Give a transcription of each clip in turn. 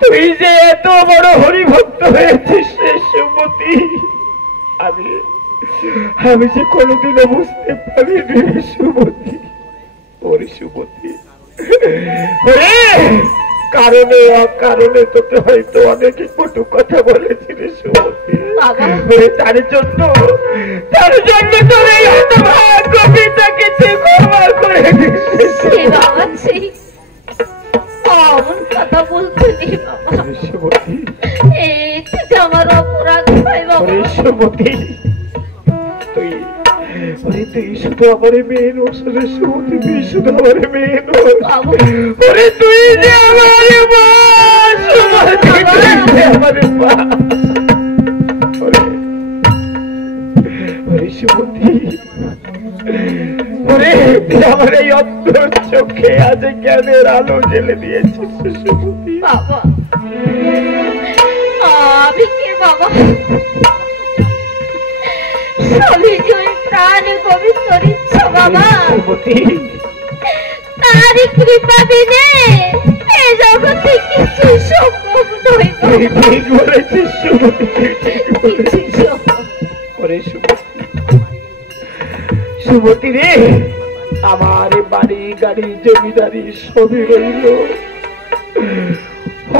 তুই যে এত বড় হরিভক্ত হয়েছিস সুমতি, আমি যে কোনোদিনও বুঝতে পারিনি সুমতি। ওরে সুমতি, কারণে অকারণে তোকে হয়তো অনেকে কটু কথা বলেছি রে সুমতি। তার জন্য তোর এই হতভাগ্য পিতাকে তুই ক্ষমা করে দিস। কথা বলতে নেই বাবা, আমার অপরাধ হয় বাবা। তুই শুধু আমার মেয়ে নোস রে সুমতি, তুই শুধু আমার মেয়ে নোস। তুই যে আমার মা সুমতি, আমার মা। সুমতি, আমার এই অন্তর চোখে আজ জ্ঞানের আলো জ্বেলে দিয়েছিস সুমতি। বাবা আমি কে বাবা? সবই যে ওই প্রাণে পবিত্র ইচ্ছা বাবা, তারই কৃপা বিনে এই জগতে কিছু সম্ভব নয়। ঠিক বলেছিস সুমতি, সুমতি রে। আমার বাড়ি গাড়ি জমিদারি সবই রইল,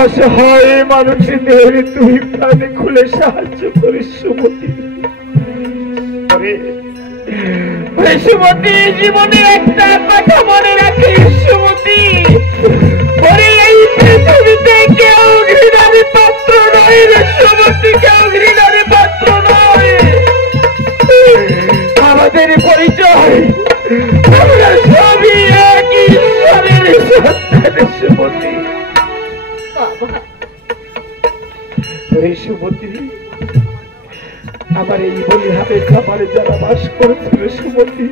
অসহায় মানুষদের তুই প্রাণে খুলে সাহায্য করিস সুমতি। সুমতি, জীবনে একটা কথা মনে রাখিস সুমতি, এই পৃথিবীতে কেউ ঘৃণার পাত্র নয় রে সুমতি, কেউ ঘৃণার পাত্র নয়। আমাদের পরিচয় আমরা সবই এক ঈশ্বরের সন্তান সুমতি। সুমতি, আমার এই বলিহারের খামারে যারা বাস করেছিল সুমতি,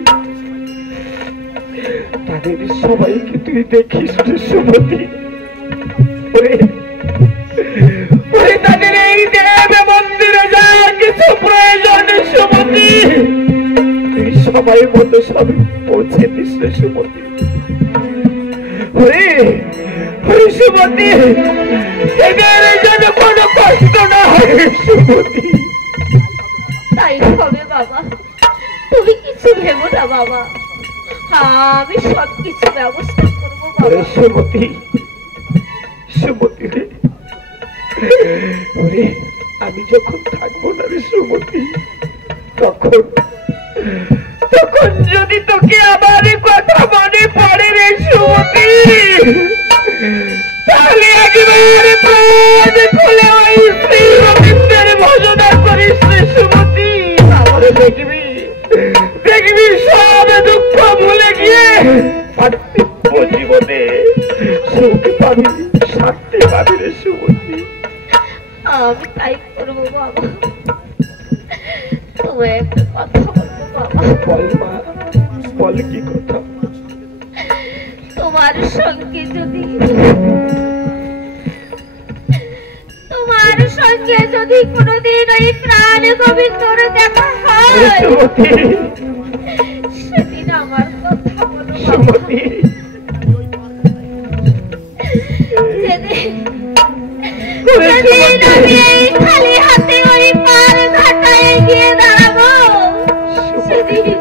তাদের সবাইকে তুই দেখিস সুমতি। তাদের এই দেব মন্দিরে যাওয়ার কিছু প্রয়োজন সুমতি, তুই সময় মতো সব পৌঁছে দিস রে সুমতি। হরে হরে সুমতি, এদের যেন কোনো কষ্ট না হয় সুমতি। তাই হবে বাবা, তুমি কিছু ভেবো না বাবা, আমি সবকিছু ব্যবস্থা করবো বাবা। সুমতি সুমতি রে, ওরে আমি যখন থাকবো না রে সুমতি, তখন তখন যদি তোকে আমার কথা মনে পড়ে রে সুমতি, তাহলে একেবারে প্রাণ খুলে ওই শ্রী গোবিন্দের ভজনা করিস রে সুমতি। তাহলে দেখবি দেখবি সব দুঃখ ভুলে গিয়ে পার্থিব জীবনে সুখ পাবি, শান্তি পাবি রে সুমতি। আমি তাই করবো বাবা। তুমি একটা কথা বলবো বাবা। বল মা, বল কি কথা? তোমার সঙ্গে যদি কোনোদিন ওই প্রাণ গোবিন্দর দেখা হয়, সেদিন আমার কথা বলো সুমতি। যেদিন আমি এই খালি হাতে ওই পার ঘাটায় গিয়ে দাঁড়াবো, সেদিন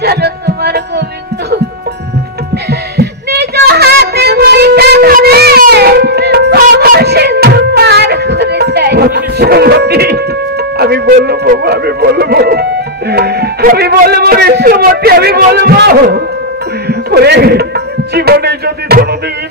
যেন তোমার গোবিন্দ নিজ হাতে বইটা ধরে সিন্ধু পার করে যায়। আমি বলবো আমি বলবো আমি বলবো রে সুমতি, আমি বলবো। জীবনে যদি কোনোদিন